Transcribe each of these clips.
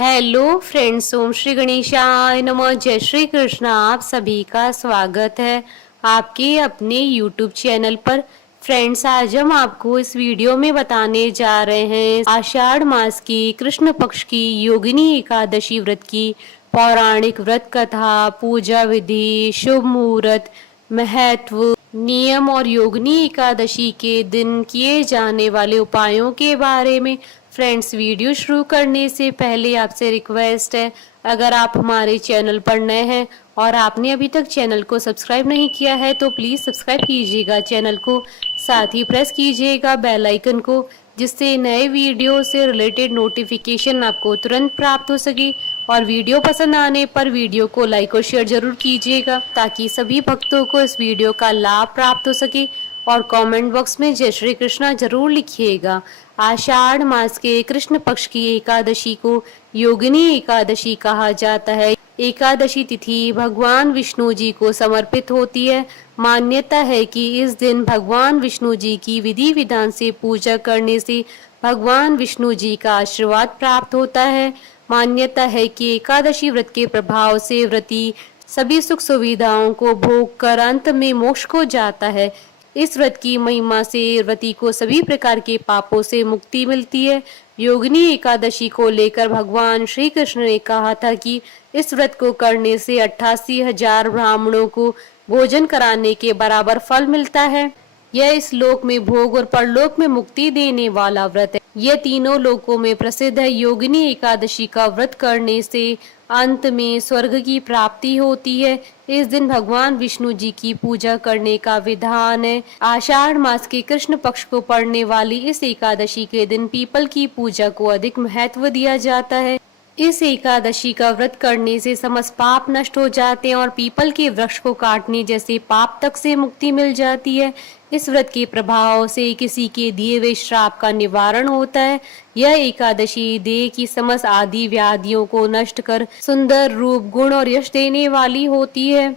Hello friends, ओम श्री गणेशाय नमः। जय श्री कृष्ण। आप सभी का स्वागत है आपके अपने यूट्यूब चैनल पर। फ्रेंड्स, आज हम आपको इस वीडियो में बताने जा रहे हैं आषाढ़ मास की कृष्ण पक्ष की योगिनी एकादशी व्रत की पौराणिक व्रत कथा, पूजा विधि, शुभ मुहूर्त, महत्व, नियम और योगिनी एकादशी के दिन किए जाने वाले उपायों के बारे में। फ्रेंड्स, वीडियो शुरू करने से पहले आपसे रिक्वेस्ट है, अगर आप हमारे चैनल पर नए हैं और आपने अभी तक चैनल को सब्सक्राइब नहीं किया है तो प्लीज़ सब्सक्राइब कीजिएगा चैनल को, साथ ही प्रेस कीजिएगा बेल आइकन को, जिससे नए वीडियो से रिलेटेड नोटिफिकेशन आपको तुरंत प्राप्त हो सके। और वीडियो पसंद आने पर वीडियो को लाइक और शेयर जरूर कीजिएगा ताकि सभी भक्तों को इस वीडियो का लाभ प्राप्त हो सके। और कमेंट बॉक्स में जय श्री कृष्णा जरूर लिखिएगा। आषाढ़ मास के कृष्ण पक्ष की एकादशी को योगिनी एकादशी कहा जाता है। एकादशी तिथि भगवान विष्णु जी को समर्पित होती है। मान्यता है कि इस दिन भगवान विष्णु जी की विधि विधान से पूजा करने से भगवान विष्णु जी का आशीर्वाद प्राप्त होता है। मान्यता है कि एकादशी व्रत के प्रभाव से व्रती सभी सुख सुविधाओं को भोग कर अंत में मोक्ष को जाता है। इस व्रत की महिमा से व्रती को सभी प्रकार के पापों से मुक्ति मिलती है। योगिनी एकादशी को लेकर भगवान श्री कृष्ण ने कहा था कि इस व्रत को करने से 88,000 ब्राह्मणों को भोजन कराने के बराबर फल मिलता है। यह इस लोक में भोग और परलोक में मुक्ति देने वाला व्रत है। यह तीनों लोकों में प्रसिद्ध है। योगिनी एकादशी का व्रत करने से अंत में स्वर्ग की प्राप्ति होती है। इस दिन भगवान विष्णु जी की पूजा करने का विधान है। आषाढ़ मास के कृष्ण पक्ष को पड़ने वाली इस एकादशी के दिन पीपल की पूजा को अधिक महत्व दिया जाता है। इस एकादशी का व्रत करने से समस्त पाप नष्ट हो जाते हैं और पीपल के वृक्ष को काटने जैसे पाप तक से मुक्ति मिल जाती है। इस व्रत के प्रभाव से किसी के दिए हुए श्राप का निवारण होता है। यह एकादशी देह की समस्त आदि व्याधियों को नष्ट कर सुंदर रूप, गुण और यश देने वाली होती है।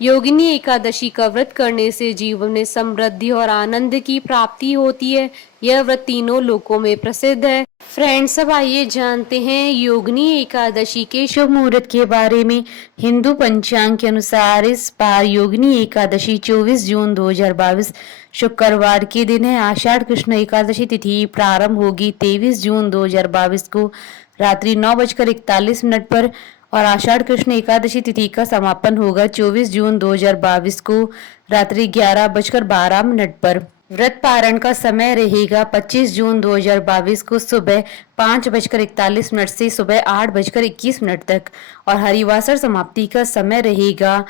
योगिनी एकादशी का व्रत करने से जीवन में समृद्धि और आनंद की प्राप्ति होती है। यह व्रत तीनों लोकों में प्रसिद्ध है। फ्रेंड्स, अब आइए जानते हैं योगिनी एकादशी के शुभ मुहूर्त के बारे में। हिंदू पंचांग के अनुसार इस बार योगिनी एकादशी 24 जून 2022 शुक्रवार के दिन है। आषाढ़ कृष्ण एकादशी तिथि प्रारंभ होगी 23 जून 2022 को रात्रि 9:41 पर और आषाढ़ कृष्ण एकादशी तिथि का समापन होगा 24 जून 2022 को रात्रि 11:12 पर। व्रत पारण का समय रहेगा 25 जून 2022 को सुबह 5:41 से सुबह 8:21 तक और हरिवासर समाप्ति का समय रहेगा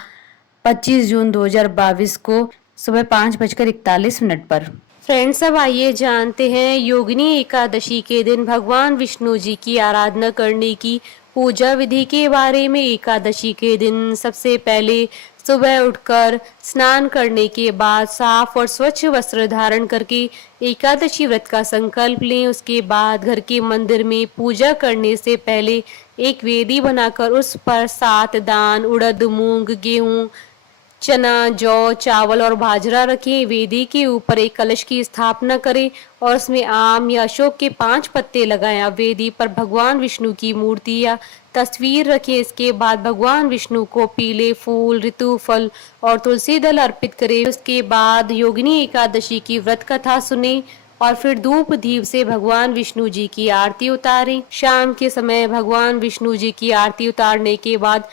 25 जून 2022 को सुबह 5:41 पर। फ्रेंड्स, अब आइए जानते हैं योगिनी एकादशी के दिन भगवान विष्णु जी की आराधना करने की पूजा विधि के बारे में। एकादशी के दिन सबसे पहले सुबह उठकर स्नान करने के बाद साफ और स्वच्छ वस्त्र धारण करके एकादशी व्रत का संकल्प लें। उसके बाद घर के मंदिर में पूजा करने से पहले एक वेदी बनाकर उस पर 7 दान उड़द, मूंग, गेहूं, चना, जौ, चावल और बाजरा रखें। वेदी के ऊपर एक कलश की स्थापना करें और उसमें आम या अशोक के 5 पत्ते लगाएं। वेदी पर भगवान विष्णु की मूर्ति या तस्वीर रखें। इसके बाद भगवान विष्णु को पीले फूल, ऋतु फल और तुलसी दल अर्पित करें। उसके बाद योगिनी एकादशी की व्रत कथा सुने और फिर धूप दीप से भगवान विष्णु जी की आरती उतारें। शाम के समय भगवान विष्णु जी की आरती उतारने के बाद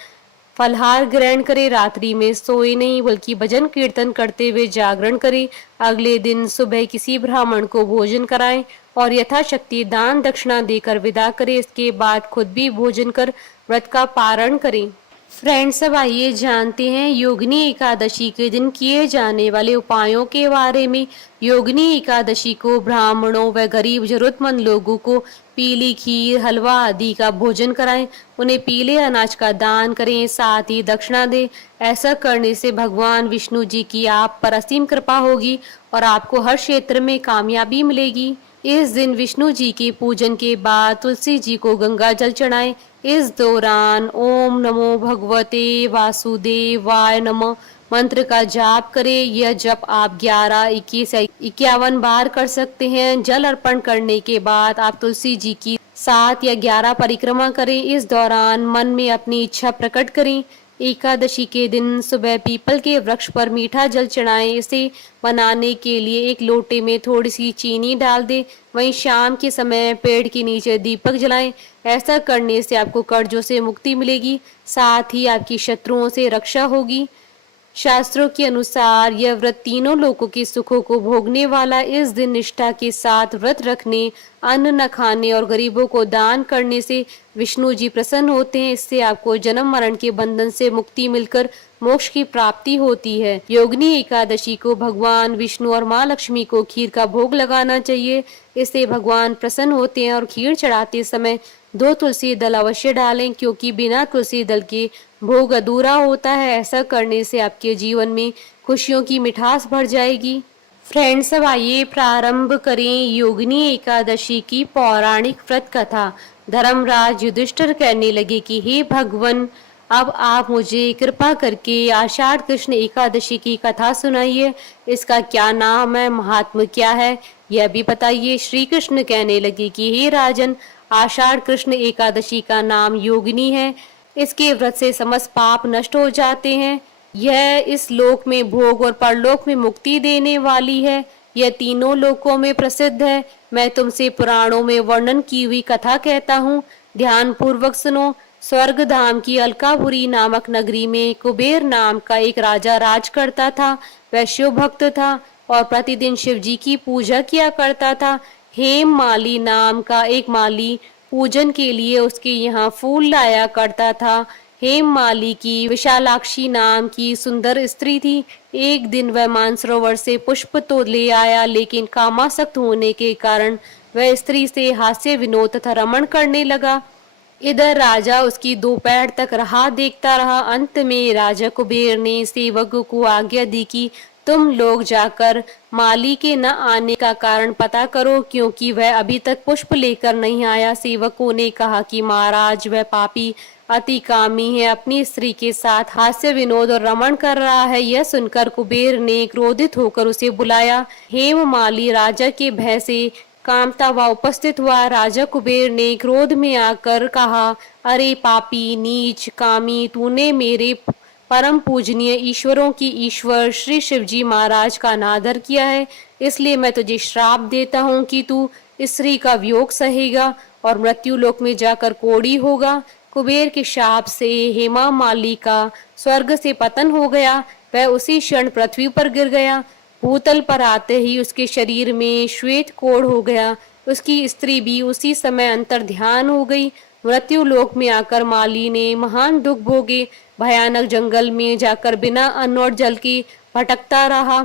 फलहार ग्रहण करें। रात्रि में सोए नहीं बल्कि भजन कीर्तन करते हुए जागरण करें। अगले दिन सुबह किसी ब्राह्मण को भोजन कराएं और यथाशक्ति दान दक्षिणा देकर विदा करें। इसके बाद खुद भी भोजन कर व्रत का पारण करें। फ्रेंड्स, अब आइए जानते हैं योगिनी एकादशी के दिन किए जाने वाले उपायों के बारे में। योगिनी एकादशी को ब्राह्मणों व गरीब जरूरतमंद लोगों को पीली खीर, हलवा आदि का भोजन कराएं। उन्हें पीले अनाज का दान करें, साथ ही दक्षिणा दें। ऐसा करने से भगवान विष्णु जी की आप पर असीम कृपा होगी और आपको हर क्षेत्र में कामयाबी मिलेगी। इस दिन विष्णु जी के पूजन के बाद तुलसी जी को गंगा जल चढ़ाएं। इस दौरान ओम नमो भगवते वासुदेवाय नमः मंत्र का जाप करें। यह जप आप 11, 21 या 51 बार कर सकते हैं। जल अर्पण करने के बाद आप तुलसी जी की 7 या 11 परिक्रमा करें। इस दौरान मन में अपनी इच्छा प्रकट करें। एकादशी के दिन सुबह पीपल के वृक्ष पर मीठा जल चढ़ाएं। इसे बनाने के लिए एक लोटे में थोड़ी सी चीनी डाल दें। वहीं शाम के समय पेड़ के नीचे दीपक जलाएं। ऐसा करने से आपको कर्जों से मुक्ति मिलेगी, साथ ही आपकी शत्रुओं से रक्षा होगी। शास्त्रों के अनुसार यह व्रत तीनों लोकों के सुखों को भोगने वाला। इस दिन निष्ठा के साथ व्रत रखने, अन्न न खाने और गरीबों को दान करने से विष्णु जी प्रसन्न होते हैं। इससे आपको जन्म मरण के बंधन से मुक्ति मिलकर मोक्ष की प्राप्ति होती है। योगिनी एकादशी को भगवान विष्णु और माँ लक्ष्मी को खीर का भोग लगाना चाहिए। इससे भगवान प्रसन्न होते हैं। और खीर चढ़ाते समय 2 तुलसी दल अवश्य डालें, क्योंकि बिना तुलसी दल के भोग अधूरा होता है। ऐसा करने से आपके जीवन में खुशियों की मिठास भर जाएगी। फ्रेंड्स, अब आइए प्रारंभ करें योगिनी एकादशी की पौराणिक व्रत कथा। धर्मराज युधिष्ठिर कहने लगे कि हे भगवान, अब आप मुझे कृपा करके आषाढ़ कृष्ण एकादशी की कथा सुनाइए। इसका क्या नाम है, महात्म क्या है, यह भी बताइए। श्री कृष्ण कहने लगे कि हे राजन, आषाढ़ कृष्ण एकादशी का नाम योगिनी है। इसके व्रत से समस्त पाप नष्ट हो जाते हैं। यह इस लोक में भोग और परलोक में मुक्ति देने वाली है। यह तीनों लोकों में प्रसिद्ध है। मैं तुमसे पुराणों में वर्णन की हुई कथा कहता हूँ, ध्यान पूर्वक सुनो। स्वर्ग धाम की अलकापुरी नामक नगरी में कुबेर नाम का एक राजा राज करता था। वह शिव भक्त था और प्रतिदिन शिव जी की पूजा किया करता था। हेम माली नाम का एक माली पूजन के लिए उसके यहाँ फूल लाया करता था। हेम माली की विशालाक्षी नाम की सुंदर स्त्री थी। एक दिन वह मानसरोवर से पुष्प तो ले आया, लेकिन कामासक्त होने के कारण वह स्त्री से हास्य विनोद तथा रमण करने लगा। इधर राजा उसकी दोपहर तक राह देखता रहा। अंत में राजा कुबेर ने सेवक को आज्ञा दी कि तुम लोग जाकर माली के न आने का कारण पता करो, क्योंकि वह अभी तक पुष्प लेकर नहीं आया। सेवकों ने कहा कि महाराज, वह पापी अति कामी है, अपनी स्त्री के साथ हास्य विनोद और रमण कर रहा है। यह सुनकर कुबेर ने क्रोधित होकर उसे बुलाया। हेम माली राजा के भय से कामता हुआ उपस्थित हुआ। राजा कुबेर ने क्रोध में आकर कहा, अरे पापी नीच कामी, तूने मेरे परम पूजनीय ईश्वरों की ईश्वर श्री शिवजी महाराज का अनादर किया है। इसलिए मैं तुझे श्राप देता हूँ कि तू स्त्री का वियोग सहेगा और मृत्यु लोक में जाकर कोढ़ी होगा। कुबेर के शाप से हेमा माली का स्वर्ग से पतन हो गया। वह उसी क्षण पृथ्वी पर गिर गया। भूतल पर आते ही उसके शरीर में श्वेत कोढ़ हो गया। उसकी स्त्री भी उसी समय अंतर ध्यान हो गई। मृत्यु लोक में आकर माली ने महान दुख भोगे। भयानक जंगल में जाकर बिना अन्न और जल के भटकता रहा।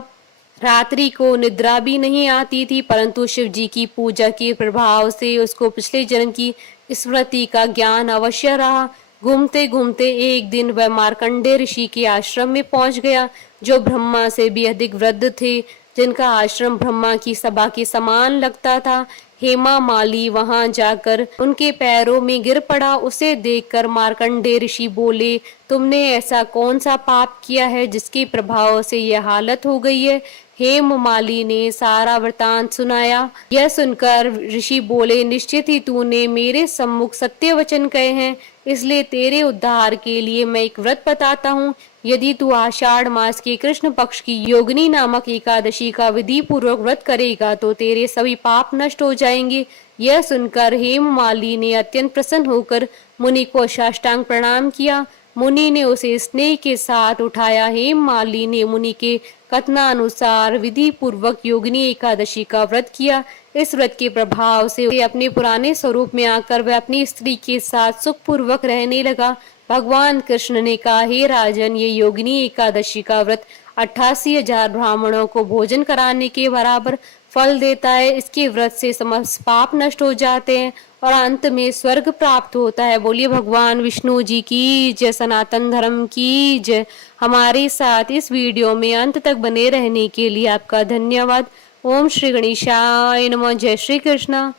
रात्रि को निद्रा भी नहीं आती थी, परंतु शिव जी की पूजा के प्रभाव से उसको पिछले जन्म की स्मृति का ज्ञान अवश्य रहा। घूमते घूमते एक दिन वह मार्कंडेय ऋषि के आश्रम में पहुंच गया, जो ब्रह्मा से भी अधिक वृद्ध थे, जिनका आश्रम ब्रह्मा की सभा के समान लगता था। हेमा माली वहां जाकर उनके पैरों में गिर पड़ा। उसे देखकर मार्कंडेय ऋषि बोले, तुमने ऐसा कौन सा पाप किया है जिसके प्रभाव से यह हालत हो गई है। हेम माली ने सारा वृतांत सुनाया। यह सुनकर ऋषि बोले, निश्चित ही तूने मेरे सम्मुख सत्य वचन कहे हैं, इसलिए तेरे उद्धार के लिए मैं एक व्रत बताता हूँ। यदि तू आषाढ़ मास के कृष्ण पक्ष की योगिनी नामक एकादशी का विधि पूर्वक व्रत करेगा तो तेरे सभी पाप नष्ट हो जाएंगे। यह सुनकर हेम माली ने अत्यंत प्रसन्न होकर मुनि को साष्टांग प्रणाम किया। मुनि ने उसे स्नेह के साथ उठाया। हेम माली ने मुनि के कथनानुसार विधि पूर्वक योगिनी एकादशी का व्रत किया। इस व्रत के प्रभाव से अपने पुराने स्वरूप में आकर वह अपनी स्त्री के साथ सुख पूर्वक रहने लगा। भगवान कृष्ण ने कहा, हे राजन, ये योगिनी एकादशी का व्रत 88,000 ब्राह्मणों को भोजन कराने के बराबर फल देता है। इसके व्रत से समस्त पाप नष्ट हो जाते हैं और अंत में स्वर्ग प्राप्त होता है। बोलिए भगवान विष्णु जी की जय, सनातन धर्म की जय। हमारे साथ इस वीडियो में अंत तक बने रहने के लिए आपका धन्यवाद। ओम श्री गणेशाय नमः। जय श्री कृष्णा।